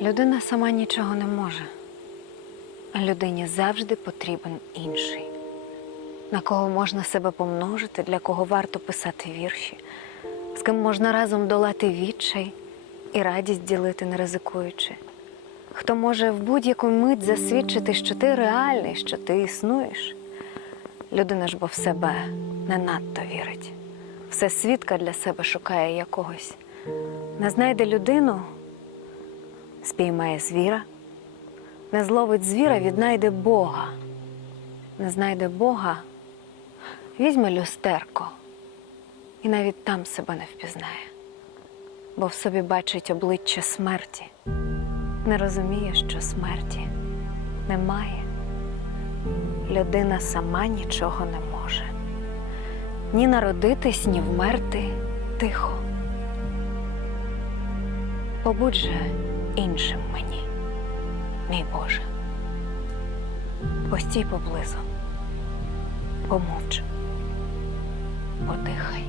Людина сама нічого не може, а людині завжди потрібен інший, на кого можна себе помножити, для кого варто писати вірші, з ким можна разом долати відчай і радість ділити, не ризикуючи. Хто може в будь-яку мить засвідчити, що ти реальний, що ти існуєш. Людина ж бо в себе не надто вірить. Все свідка для себе шукає якогось. Не знайде людину, спіймає звіра, не зловить звіра, віднайде Бога. Не знайде Бога, візьме люстерко і навіть там себе не впізнає, бо в собі бачить обличчя смерті, не розуміє, що смерті немає. Людина сама нічого не може. Ні народитись, ні вмерти тихо. Побудь же іншим мені, мій Боже. Постій поблизу, помовч, подихай.